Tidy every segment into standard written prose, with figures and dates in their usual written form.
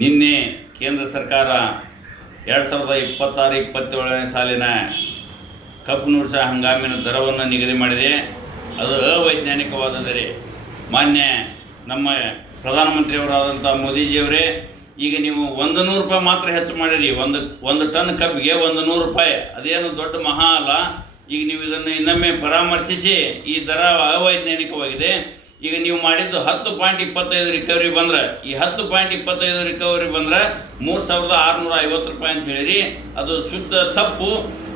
ನಿನ್ನೆ ಕೇಂದ್ರ ಸರ್ಕಾರ 2026-27ನೇ ಸಾಲಿನ ಕಬ್ಬು ನುಡಿಸ ಹಂಗಾಮಿನ ದರವನ್ನು ನಿಗದಿ ಮಾಡಿದೆ. ಅದು ಅವೈಜ್ಞಾನಿಕವಾದ ದರ. ಮಾನ್ಯ ನಮ್ಮ ಪ್ರಧಾನಮಂತ್ರಿಯವರಾದಂಥ ಮೋದಿಜಿಯವರೇ, ಈಗ ನೀವು 100 ರೂಪಾಯಿ ಮಾತ್ರ ಹೆಚ್ಚು ಮಾಡಿರಿ. ಒಂದು ಟನ್ ಕಬ್ಬಿಗೆ 100 ರೂಪಾಯಿ, ಅದೇನು ದೊಡ್ಡ ಮಹಾ ಅಲ್ಲ. ಈಗ ನೀವು ಇದನ್ನು ಇನ್ನೊಮ್ಮೆ ಪರಾಮರ್ಶಿಸಿ, ಈ ದರ ಅವೈಜ್ಞಾನಿಕವಾಗಿದೆ. ಈಗ ನೀವು ಮಾಡಿದ್ದು 10.25 ರಿಕವರಿ ಬಂದ್ರೆ, ಈ 10.25 ರಿಕವರಿ ಬಂದ್ರೆ 3650 ರೂಪಾಯಿ ಅಂತ ಹೇಳಿರಿ. ಅದು ಶುದ್ಧ ತಪ್ಪು.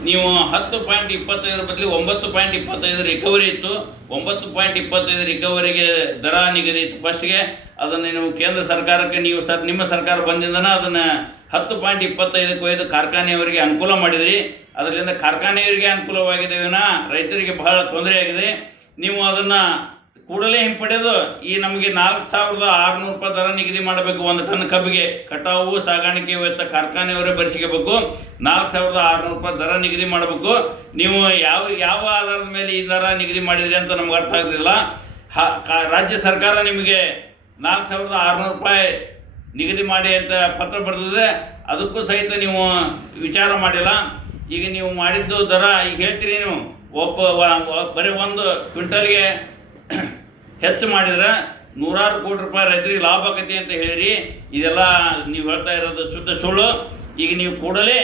ನೀವು 10.25 ಬದಲು 9.25 ರಿಕವರಿ ಇತ್ತು. 9.25 ರಿಕವರಿಗೆ ದರ ನಿಗದಿ ಇತ್ತು ಫಸ್ಟ್ಗೆ. ಅದನ್ನು ನೀವು ಕೇಂದ್ರ ಸರ್ಕಾರಕ್ಕೆ ನೀವು ನಿಮ್ಮ ಸರ್ಕಾರ ಬಂದಿಂದನ ಅದನ್ನು 10.25 ಒಯ್ದು ಕಾರ್ಖಾನೆಯವರಿಗೆ ಅನುಕೂಲ ಮಾಡಿದ್ರಿ. ಅದರಿಂದ ಕಾರ್ಖಾನೆಯವರಿಗೆ ಅನುಕೂಲವಾಗಿದೆ ವಿನ ರೈತರಿಗೆ ಬಹಳ ತೊಂದರೆ ಆಗಿದೆ. ನೀವು ಅದನ್ನು ಕೂಡಲೇ ಹಿಂಪಡೆದು ಈ ನಮಗೆ 4600 ರೂಪಾಯಿ ದರ ನಿಗದಿ ಮಾಡಬೇಕು. ಒಂದು ಟನ್ ಕಬ್ಬಿಗೆ ಕಟಾವು ಸಾಗಾಣಿಕೆ ವೆಚ್ಚ ಕಾರ್ಖಾನೆಯವರೇ ಭರಿಸಿಕಬೇಕು. 4600 ರೂಪಾಯಿ ದರ ನಿಗದಿ ಮಾಡಬೇಕು. ನೀವು ಯಾವ ಆಧಾರದ ಮೇಲೆ ಈ ದರ ನಿಗದಿ ಮಾಡಿದ್ರಿ ಅಂತ ನಮ್ಗೆ ಅರ್ಥ ಆಗ್ತಿಲ್ಲ. ರಾಜ್ಯ ಸರ್ಕಾರ ನಿಮಗೆ 4600 ರೂಪಾಯಿ ನಿಗದಿ ಮಾಡಿ ಅಂತ ಪತ್ರ ಬರೆದಿದೆ. ಅದಕ್ಕೂ ಸಹಿತ ನೀವು ವಿಚಾರ ಮಾಡಿಲ್ಲ. ಈಗ ನೀವು ಮಾಡಿದ್ದು ದರ ಈಗ ಹೇಳ್ತೀರಿ. ನೀವು ಬರೀ ಒಂದು ಕ್ವಿಂಟಲ್ಗೆ ಹೆಚ್ಚು ಮಾಡಿದ್ರೆ 100 ಕೋಟಿ ರೂಪಾಯಿ ರೈತರಿಗೆ ಲಾಭ ಆಕತಿ ಅಂತ ಹೇಳಿರಿ. ಇದೆಲ್ಲ ನೀವು ಹೇಳ್ತಾ ಇರೋದು ಶುದ್ಧ ಸುಳ್ಳು. ಈಗ ನೀವು ಕೂಡಲೇ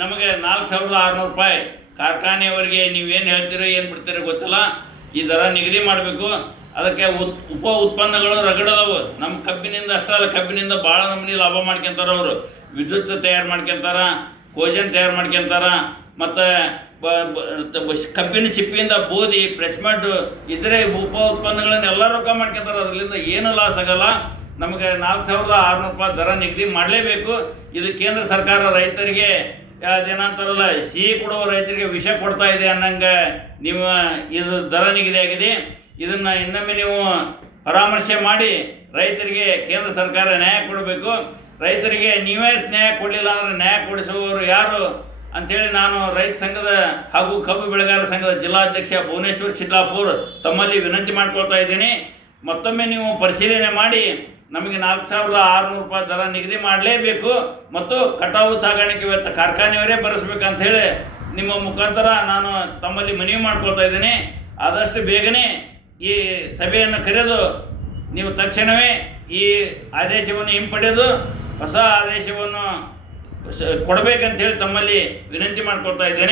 ನಮಗೆ 4600 ರೂಪಾಯಿ ಕಾರ್ಖಾನೆಯವರಿಗೆ ನೀವೇನು ಹೇಳ್ತೀರೋ ಏನು ಬಿಡ್ತೀರೋ ಗೊತ್ತಿಲ್ಲ, ಈ ದರ ನಿಗದಿ ಮಾಡಬೇಕು. ಅದಕ್ಕೆ ಉಪ ಉತ್ಪನ್ನಗಳು ರಗಡದವು. ನಮ್ಮ ಕಬ್ಬಿನಿಂದ ಅಷ್ಟೇ ಅಲ್ಲ, ಕಬ್ಬಿನಿಂದ ಭಾಳ ನಮೂನಿ ಲಾಭ ಮಾಡ್ಕೊತಾರೆ. ಅವರು ವಿದ್ಯುತ್ ತಯಾರು ಮಾಡ್ಕೊತಾರ, ಕೋಜನ್ ತಯಾರು ಮಾಡ್ಕೊತಾರ, ಮತ್ತು ಕಬ್ಬಿನ ಸಿಪ್ಪಿಯಿಂದ ಬೂದಿ, ಪ್ರೆಸ್ಮೆಂಟ್, ಇತರೆ ಉಪ ಉತ್ಪನ್ನಗಳನ್ನು ಎಲ್ಲ ರೊಕ್ಕ ಮಾಡ್ಕೊತಾರೆ. ಅದರಿಂದ ಏನೂ ಲಾಸ್ ಆಗಲ್ಲ. ನಮಗೆ 4600 ರೂಪಾಯಿ ದರ ನಿಗದಿ ಮಾಡಲೇಬೇಕು. ಇದು ಕೇಂದ್ರ ಸರ್ಕಾರ ರೈತರಿಗೆ ಅದೇನಂತಾರಲ್ಲ, ಸಿಹಿ ಕೊಡುವ ರೈತರಿಗೆ ವಿಷ ಕೊಡ್ತಾ ಇದೆ ಅನ್ನಂಗೆ ನೀವು ಇದು ದರ ನಿಗದಿ ಆಗಿದೆ. ಇದನ್ನು ಇನ್ನೊಮ್ಮೆ ನೀವು ಪರಾಮರ್ಶೆ ಮಾಡಿ ರೈತರಿಗೆ ಕೇಂದ್ರ ಸರ್ಕಾರ ನ್ಯಾಯ ಕೊಡಬೇಕು. ರೈತರಿಗೆ ನೀವೇ ನ್ಯಾಯ ಕೊಡಲಿಲ್ಲ ಅಂದರೆ ನ್ಯಾಯ ಕೊಡಿಸುವವರು ಯಾರು ಅಂಥೇಳಿ ನಾನು ರೈತ ಸಂಘದ ಹಾಗೂ ಕಬ್ಬು ಬೆಳೆಗಾರರ ಸಂಘದ ಜಿಲ್ಲಾಧ್ಯಕ್ಷ ಭುವನೇಶ್ವರ್ ಶಿಡ್ಲಾಪುರ್ ತಮ್ಮಲ್ಲಿ ವಿನಂತಿ ಮಾಡ್ಕೊಳ್ತಾ ಇದ್ದೀನಿ. ಮತ್ತೊಮ್ಮೆ ನೀವು ಪರಿಶೀಲನೆ ಮಾಡಿ ನಮಗೆ 4600 ರೂಪಾಯಿ ದರ ನಿಗದಿ ಮಾಡಲೇಬೇಕು. ಮತ್ತು ಕಟಾವು ಸಾಗಾಣಿಕೆ ವೆಚ್ಚ ಕಾರ್ಖಾನೆಯವರೇ ಭರಿಸ್ಬೇಕಂಥೇಳಿ ನಿಮ್ಮ ಮುಖಾಂತರ ನಾನು ತಮ್ಮಲ್ಲಿ ಮನವಿ ಮಾಡ್ಕೊಳ್ತಾ ಇದ್ದೀನಿ. ಆದಷ್ಟು ಬೇಗನೆ ಈ ಸಭೆಯನ್ನು ಕರೆದು ನೀವು ತಕ್ಷಣವೇ ಈ ಆದೇಶವನ್ನು ಹಿಂಪಡೆದು ಹೊಸ ಆದೇಶವನ್ನು ಕೊಡಬೇಕಂತೇಳಿ ತಮ್ಮಲ್ಲಿ ವಿನಂತಿ ಮಾಡ್ಕೊಳ್ತಾ ಇದ್ದೇನೆ.